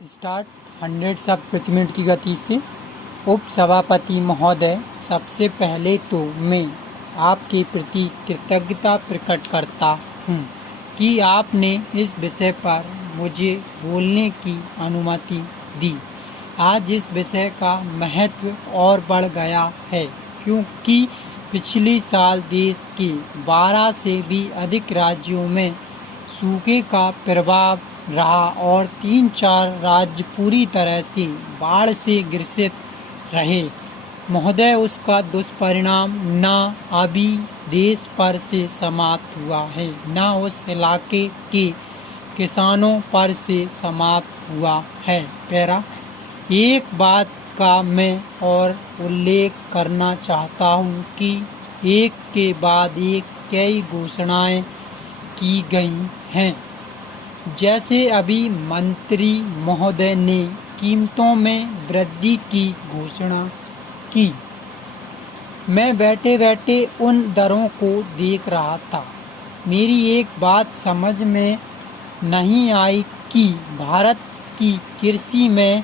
Start 100 शब्द प्रति minute की गति से। उप सभापति महोदय, सबसे पहले तो मैं आपके प्रति कृतज्ञता प्रकट करता हूँ कि आपने इस विषय पर मुझे बोलने की अनुमति दी। आज इस विषय का महत्व और बढ़ गया है क्योंकि पिछले साल देश के 12 से भी अधिक राज्यों में सूखे का प्रभाव रहा और 3-4 राज्य पूरी तरह से बाढ़ से ग्रसित रहे। महोदय, उसका दुष्परिणाम न अभी देश पर से समाप्त हुआ है, न उस इलाके के किसानों पर से समाप्त हुआ है। पैरा एक बात का मैं और उल्लेख करना चाहता हूँ कि एक के बाद एक कई घोषणाएं की गई हैं। जैसे अभी मंत्री महोदय ने कीमतों में वृद्धि की घोषणा की। मैं बैठे बैठे उन दरों को देख रहा था। मेरी एक बात समझ में नहीं आई कि भारत की कृषि में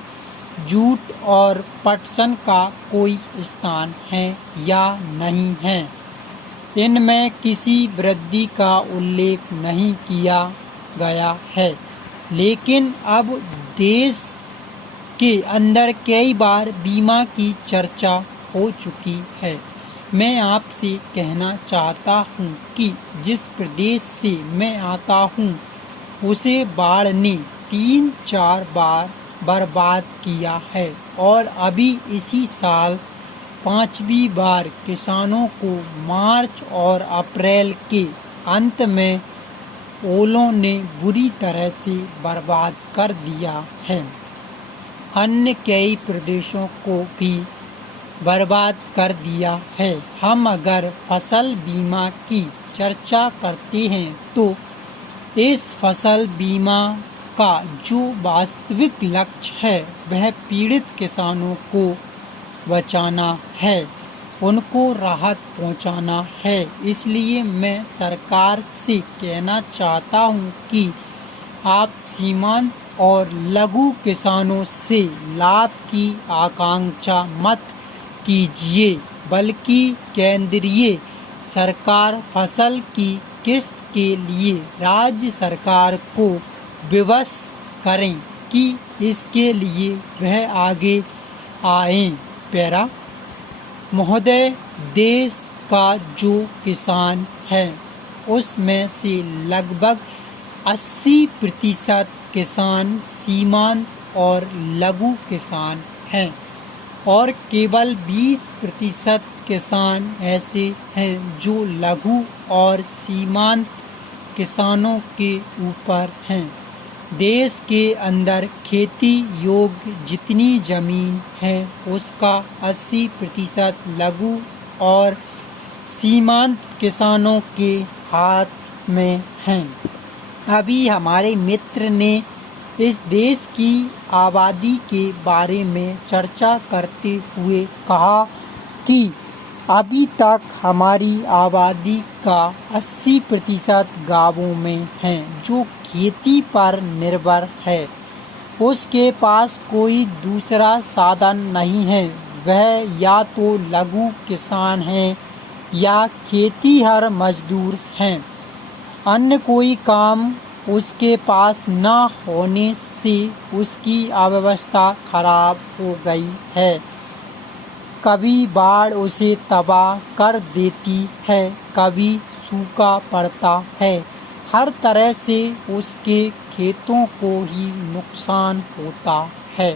जूट और पटसन का कोई स्थान है या नहीं है। इनमें किसी वृद्धि का उल्लेख नहीं किया गया है, लेकिन अब देश के अंदर कई बार बीमा की चर्चा हो चुकी है। मैं आपसे कहना चाहता हूँ कि जिस प्रदेश से मैं आता हूँ उसे बाढ़ ने 3-4 बार बर्बाद किया है और अभी इसी साल 5वीं बार किसानों को मार्च और अप्रैल के अंत में ओलों ने बुरी तरह से बर्बाद कर दिया है। अन्य कई प्रदेशों को भी बर्बाद कर दिया है। हम अगर फसल बीमा की चर्चा करते हैं तो इस फसल बीमा का जो वास्तविक लक्ष्य है वह पीड़ित किसानों को बचाना है, उनको राहत पहुंचाना है। इसलिए मैं सरकार से कहना चाहता हूं कि आप सीमांत और लघु किसानों से लाभ की आकांक्षा मत कीजिए, बल्कि केंद्रीय सरकार फसल की किस्त के लिए राज्य सरकार को विवश करें कि इसके लिए वह आगे आए। पैरा महोदय, देश का जो किसान है उसमें से लगभग 80% किसान सीमांत और लघु किसान हैं और केवल 20% किसान ऐसे हैं जो लघु और सीमांत किसानों के ऊपर हैं। देश के अंदर खेती योग्य जितनी जमीन है उसका 80% लघु और सीमांत किसानों के हाथ में है। अभी हमारे मित्र ने इस देश की आबादी के बारे में चर्चा करते हुए कहा कि अभी तक हमारी आबादी का 80% गांवों में है जो खेती पर निर्भर है। उसके पास कोई दूसरा साधन नहीं है। वह या तो लघु किसान है या खेतीहर मजदूर हैं। अन्य कोई काम उसके पास न होने से उसकी अवस्था खराब हो गई है। कभी बाढ़ उसे तबाह कर देती है, कभी सूखा पड़ता है। हर तरह से उसके खेतों को ही नुकसान होता है।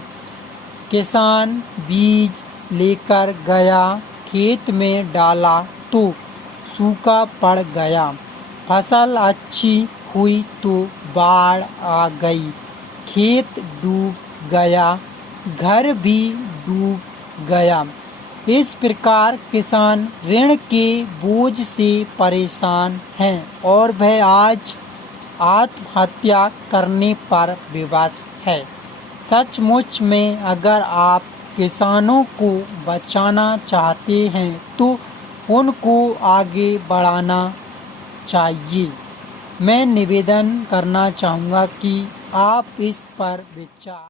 किसान बीज लेकर गया, खेत में डाला तो सूखा पड़ गया। फसल अच्छी हुई तो बाढ़ आ गई, खेत डूब गया, घर भी डूब गया। इस प्रकार किसान ऋण के बोझ से परेशान हैं और वह आज आत्महत्या करने पर विवश है। सचमुच में अगर आप किसानों को बचाना चाहते हैं तो उनको आगे बढ़ाना चाहिए। मैं निवेदन करना चाहूँगा कि आप इस पर विचार